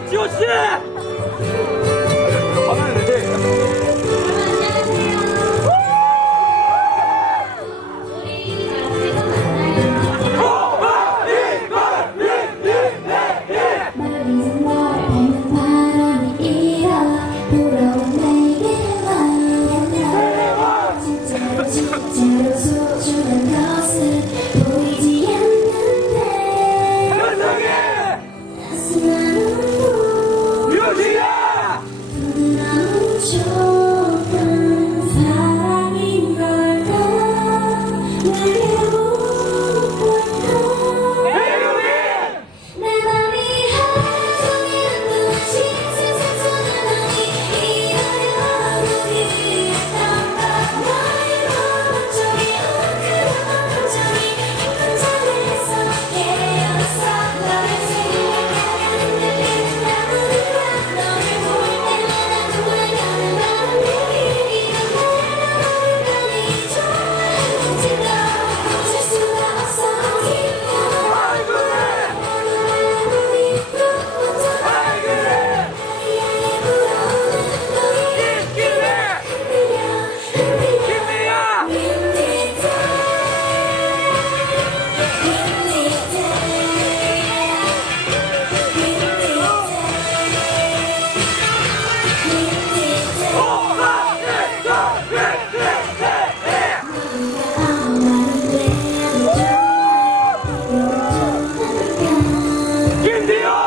就是。Yeah.